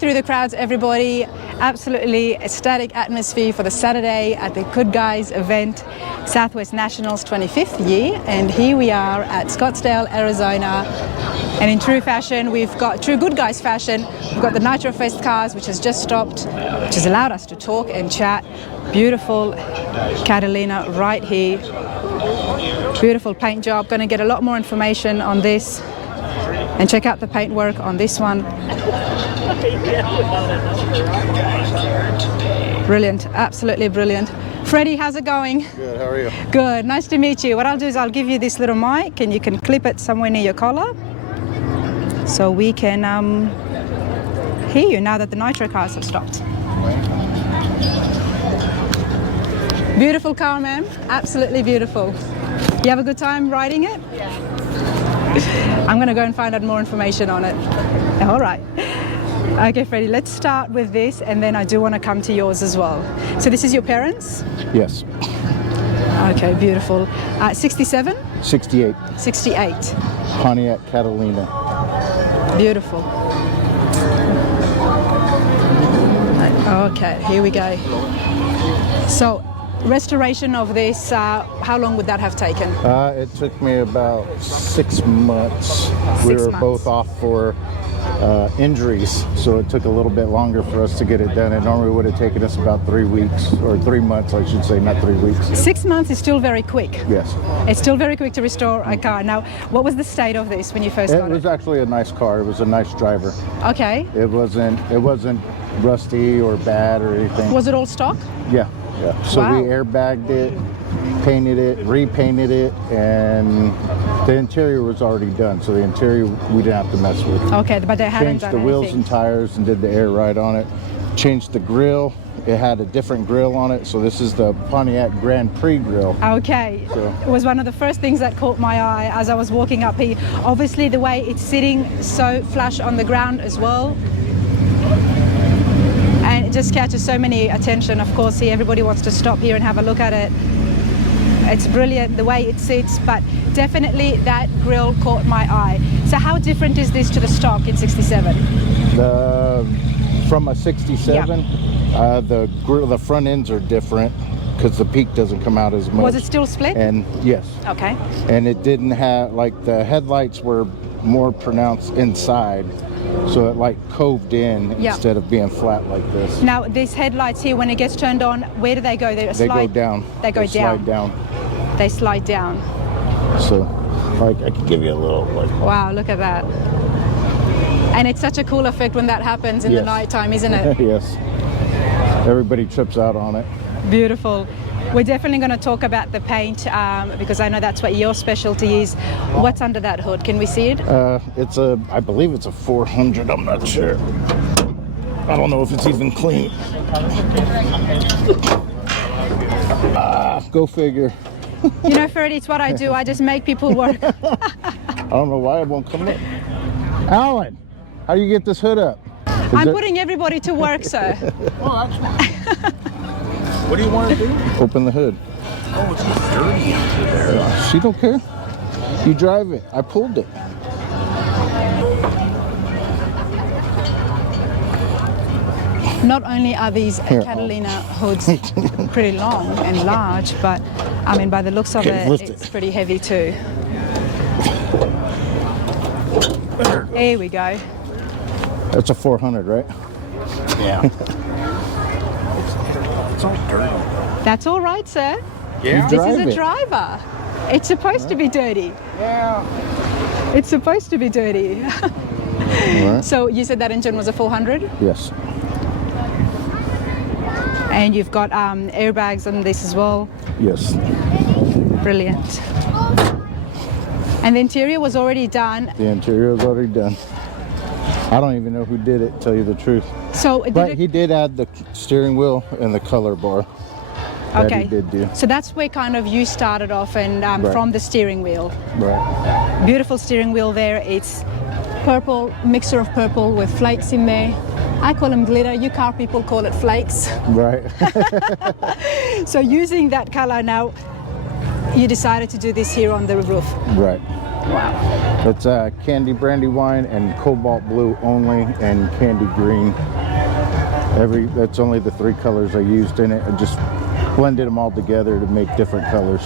through the crowds, everybody. Absolutely ecstatic atmosphere for the Saturday at the GoodGuys event, Southwest Nationals 25th year. And here we are at Scottsdale, Arizona. And in true fashion, we've got true GoodGuys fashion. We've got the Nitro Fest cars, which has just stopped, which has allowed us to talk and chat. Beautiful Catalina right here. Beautiful paint job. Going to get a lot more information on this and check out the paintwork on this one. Brilliant, absolutely brilliant. Freddie, how's it going? Good, how are you? Good, nice to meet you. What I'll do is I'll give you this little mic and you can clip it somewhere near your collar so we can hear you now that the Nitro cars have stopped. Beautiful car, ma'am. Absolutely beautiful. You have a good time riding it? Yeah. I'm going to go and find out more information on it. All right. Okay, Freddie, let's start with this, and then I do want to come to yours as well. So this is your parents? Yes. Okay, beautiful. 67? 68. 68. Pontiac Catalina. Beautiful. Okay, here we go. So, restoration of this, how long would that have taken? It took me about 6 months. We were both off for injuries, so it took a little bit longer for us to get it done. It normally would have taken us about 3 weeks, or 3 months, I should say, not 3 weeks. 6 months is still very quick. Yes. It's still very quick to restore a car. Now, what was the state of this when you first got it? It was actually a nice car. It was a nice driver. Okay. It wasn't rusty or bad or anything. Was it all stock? Yeah. Yeah. So Wow. we airbagged it, painted it, repainted it, and the interior was already done. So the interior we didn't have to mess with. Okay, but they hadn't Changed done the wheels anything. and tires and did the air ride on it. Changed the grill. It had a different grill on it. So this is the Pontiac Grand Prix grill. Okay. So. It was one of the first things that caught my eye as I was walking up here. Obviously, the way it's sitting so flush on the ground as well. And it just catches so many attention. Of course, here everybody wants to stop here and have a look at it. It's brilliant the way it sits, but definitely that grille caught my eye. So how different is this to the stock in 67? From a 67, the front ends are different because the peak doesn't come out as much. Was it still split? And yes. Okay. And it didn't have, like, the headlights were more pronounced inside. So it like coved in instead of being flat like this. Now these headlights here, when it gets turned on, where do they go? They go down. They go down. Slide down. They slide down. So, like, I could give you a little, like. Wow, look at that. And it's such a cool effect when that happens in the nighttime, isn't it? Yes. Everybody trips out on it. Beautiful. We're definitely going to talk about the paint because I know that's what your specialty is. What's under that hood? Can we see it? I believe it's a 400. I'm not sure. I don't know if it's even clean. Go figure. You know, Freddy, it's what I do. I just make people work. I don't know why it won't come up. Alan, how do you get this hood up? I'm putting everybody to work, sir. What do you want to do? Open the hood. Oh, it's dirty under there. She don't care. You drive it. I pulled it. Not only are these Catalina hoods pretty long and large, but I mean, by the looks of it's pretty heavy too. There we go. That's a 400, right? Yeah. It's all dirty. That's all right, sir. Yeah. This is a driver. It's supposed to be dirty. Yeah. It's supposed to be dirty. Right. So you said that engine was a 400? Yes. And you've got airbags on this as well? Yes. Brilliant. And the interior was already done? The interior was already done. I don't even know who did it, to tell you the truth. So he did add the steering wheel and the color bar. Okay. He did do. So that's where kind of you started off, and from the steering wheel. Right. Beautiful steering wheel there. It's purple, mixture of purple with flakes in there. I call them glitter. You car people call it flakes. Right. So using that color now, you decided to do this here on the roof. Right. Wow. It's candy brandy wine and cobalt blue only, and candy green. That's only the 3 colors I used in it. I just blended them all together to make different colors.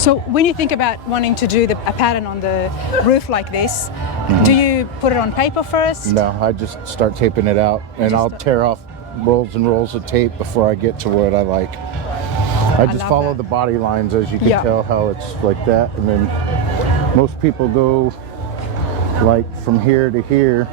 So when you think about wanting to do a pattern on the roof like this, do you put it on paper first? No, I just start taping it out, and I'll tear off rolls and rolls of tape before I get to what I like. I just follow the body lines, as you can tell how it's like that, and then most people go like from here to here.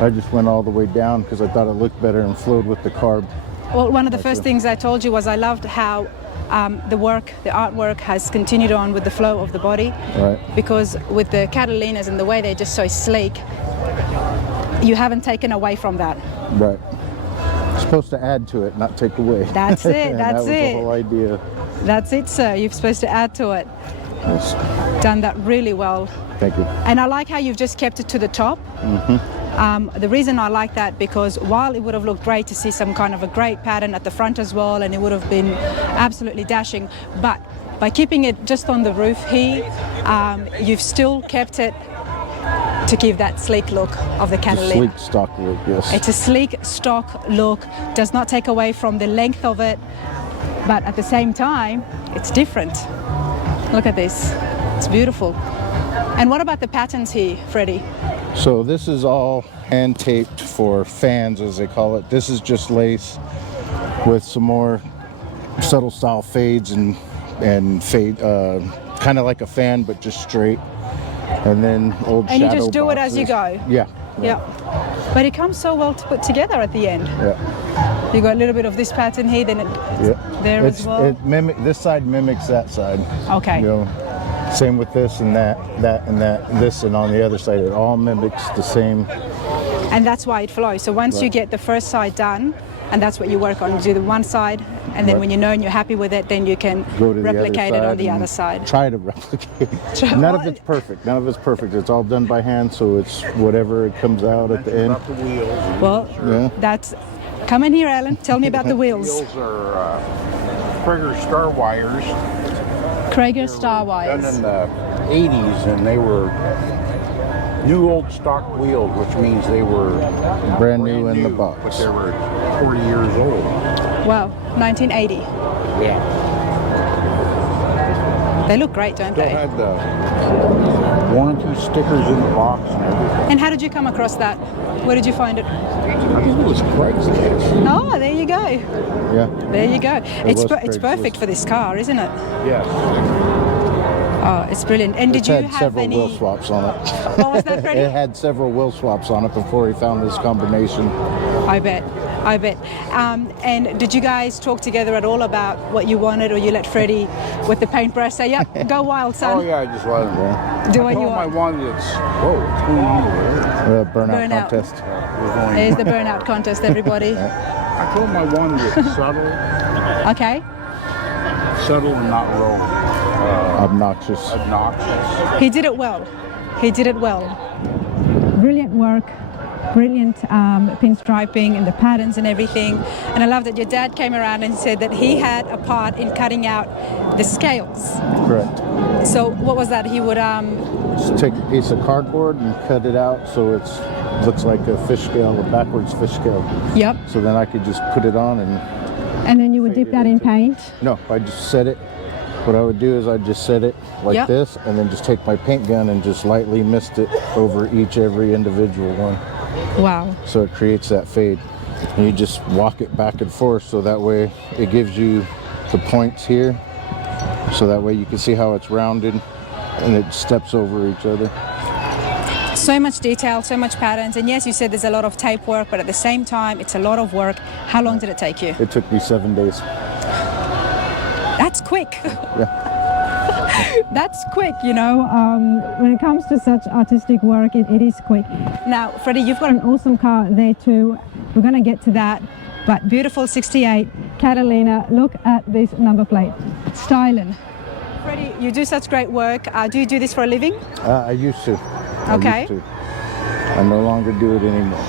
I just went all the way down because I thought it looked better and flowed with the carb. Well, one of the first things I told you was I loved how the artwork has continued on with the flow of the body. Right. Because with the Catalinas and the way they're just so sleek, you haven't taken away from that. Right. It's supposed to add to it, not take away. That's it. That was the whole idea. That's it, sir. You're supposed to add to it. Yes. Done that really well. Thank you. And I like how you've just kept it to the top. The reason I like that, because while it would have looked great to see some kind of a great pattern at the front as well, and it would have been absolutely dashing, but by keeping it just on the roof here, you've still kept it to give that sleek look of the Catalina. Sleek stock look, yes. It's a sleek stock look, does not take away from the length of it, but at the same time, it's different. Look at this, it's beautiful. And what about the patterns here, Freddie? So this is all hand taped for fans, as they call it. This is just lace with some more subtle style fades and fade, kind of like a fan, but just straight. And then old shadow And you just do boxes. it as you go? Yeah. Yeah. But it comes so well to put together at the end. Yeah. You got a little bit of this pattern here, then there as well. This side mimics that side. Okay. You know, same with this and that, this, and on the other side, it all mimics the same. And that's why it flows. So once you get the first side done, and that's what you work on, you do the one side, and then when you know and you're happy with it, then you can replicate it on the other side. Try to replicate. None of it's perfect. None of it's perfect. It's all done by hand, so it's whatever it comes out at the end. Well, that's... Come in here, Alan. Tell me about the wheels. The wheels are Krieger Star Wires. Krieger Star Wires. Done in the 80s, and they were new old stock wheels, which means they were brand new in the box. But they were 40 years old. Wow, 1980. Yeah. They look great, don't Still they? had the warranty stickers in the box and everything. And how did you come across that? Where did you find it? I think it was Craigslist. Oh, there you go. Yeah. There you go. It's Craigslist. perfect for this car, isn't it? Yes. Oh, it's brilliant. And did you had have several any... wheel swaps on it. What was that, Freddie? It had several wheel swaps on it before he found this combination. I bet. And did you guys talk together at all about what you wanted, or you let Freddie with the paintbrush say, "Yep, go wild, son"? Oh yeah, I just let him Do what you I want. wanted it's what's going on there? Burnout Burnout. contest. There's the burnout contest, everybody. I told him I wanted it subtle and not real Obnoxious. obnoxious. He did it well. He did it well. Brilliant work. Brilliant pinstriping and the patterns and everything. And I love that your dad came around and said that he had a part in cutting out the scales. Correct. So what was that? He would Just take a piece of cardboard and cut it out so it looks like a fish scale, a backwards fish scale. Yep. So then I could just put it on And then you would dip that in paint. No, I just set it. What I would do is I'd just set it like this, and then just take my paint gun and just lightly mist it over every individual one. Wow. So it creates that fade. And you just walk it back and forth, so that way it gives you the points here. So that way you can see how it's rounded and it steps over each other. So much detail, so much patterns. And yes, you said there's a lot of tape work, but at the same time, it's a lot of work. How long did it take you? It took me 7 days. That's quick. Yeah. That's quick, you know. When it comes to such artistic work, it is quick. Now, Freddie, you've got an awesome car there too. We're going to get to that. But beautiful 68 Catalina. Look at this number plate. Styling. Freddie, you do such great work. Do you do this for a living? I used to. Okay. I no longer do it anymore.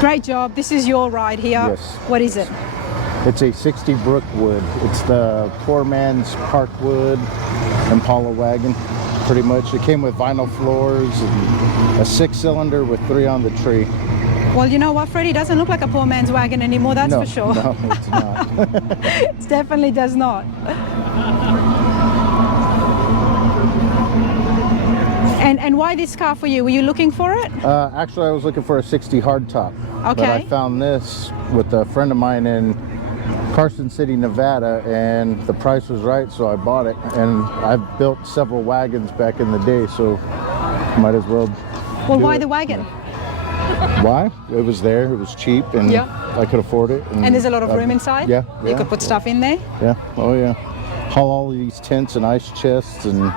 Great job. This is your ride here. Yes. What is it? It's a 60 Brookwood. It's the poor man's Parkwood Impala wagon. pretty much. It came with vinyl floors and a 6-cylinder with 3 on the tree. Well, you know what, Freddy, doesn't look like a poor man's wagon anymore, that's No, for sure. no, it's not. It definitely does not. And why this car for you? Were you looking for it? Actually, I was looking for a 60 hardtop. Okay. But I found this with a friend of mine in Carson City, Nevada, and the price was right, so I bought it. And I've built several wagons back in the day, so might as well. Well, why the wagon? Why? It was there, it was cheap, and I could afford it. And there's a lot of room inside? Yeah. You could put stuff in there? Yeah, oh yeah. Haul all these tents and ice chests and...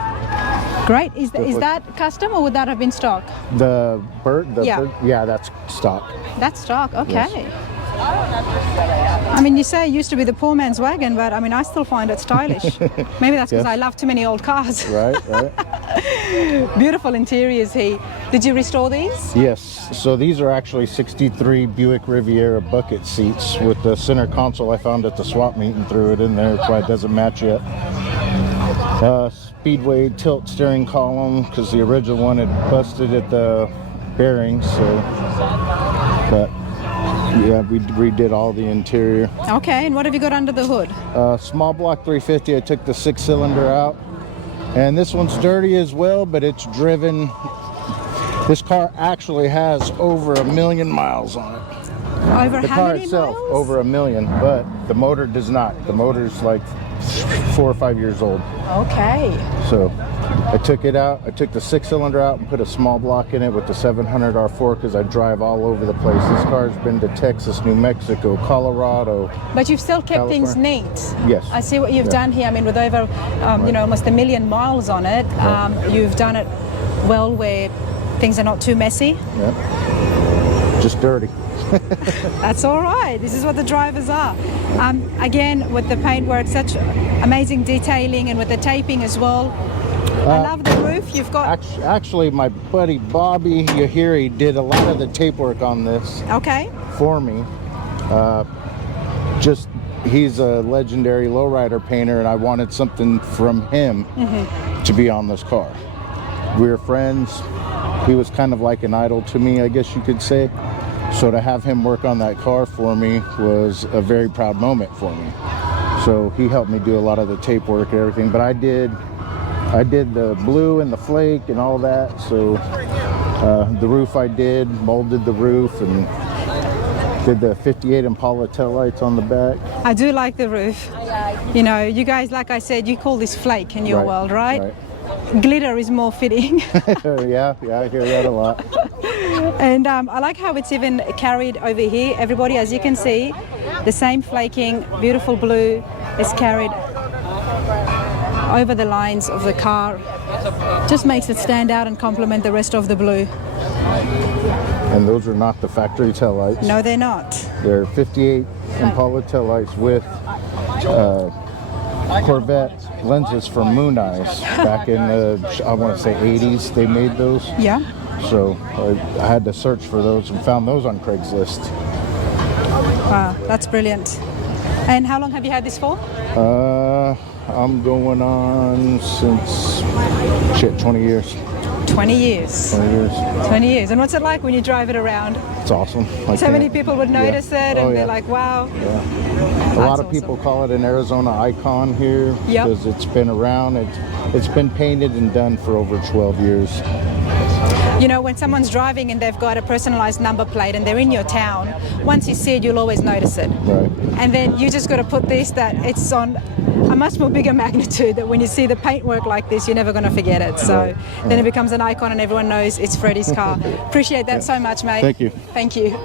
Great. Is that custom, or would that have been stock? The bird? Yeah. Bird? Yeah, that's stock. That's stock, okay. Yes. I mean, you say it used to be the poor man's wagon, but I mean, I still find it stylish. Maybe that's because I love too many old cars. Right, right. Beautiful interiors here. Did you restore these? Yes, so these are actually 63 Buick Riviera bucket seats with the center console I found at the swap meet and threw it in there. That's why it doesn't match yet. Speedway tilt steering column, because the original one had busted at the bearings, so, but yeah, we redid all the interior. Okay, and what have you got under the hood? Small block 350, I took the 6-cylinder out, and this one's dirty as well, but it's driven. This car actually has over 1 million miles on it. Over the how car many itself, miles? over 1 million, but the motor does not. The motor's like 4 or 5 years old. Okay. So I took it out. I took the 6-cylinder out and put a small block in it with the 700 R4 because I drive all over the place. This car's been to Texas, New Mexico, Colorado. But you've still kept California. things neat. Yes. I see what you've done here. I mean, with over, almost 1 million miles on it, you've done it well where things are not too messy. Yeah. Just dirty. That's all right. This is what the drivers are. Again, with the paintwork, such amazing detailing, and with the taping as well. I love the roof. You've got... Actually, my buddy Bobby Yahiri did a lot of the tape work on this for me. He's a legendary lowrider painter, and I wanted something from him to be on this car. We were friends. He was kind of like an idol to me, I guess you could say. So to have him work on that car for me was a very proud moment for me. So he helped me do a lot of the tape work and everything. But I did the blue and the flake and all that. So the roof I did, molded the roof, and did the 58 Impala taillights on the back. I do like the roof. You know, you guys, like I said, you call this flake in your world, right? Glitter is more fitting. yeah, I hear that a lot. And I like how it's even carried over here. Everybody, as you can see, the same flaking, beautiful blue is carried over the lines of the car. Just makes it stand out and complement the rest of the blue. And those are not the factory taillights. No, they're not. They're 58 Impala taillights with Corvette lenses for Moon Eyes. Back in the, I want to say 80s, they made those. Yeah. So I had to search for those and found those on Craigslist. Wow, that's brilliant. And how long have you had this for? I'm going on since 20 years. 20 years. 20 years. 20 years. And what's it like when you drive it around? It's awesome. So many people would notice it and they're like, wow. Yeah. A lot of people call it an Arizona icon here because it's been around. It's been painted and done for over 12 years. You know, when someone's driving and they've got a personalized number plate and they're in your town, once you see it, you'll always notice it. Right. And then you just got to put this, that it's on a much more bigger magnitude, that when you see the paintwork like this, you're never going to forget it. So then it becomes an icon and everyone knows it's Freddy's car. Appreciate that so much, mate. Thank you. Thank you.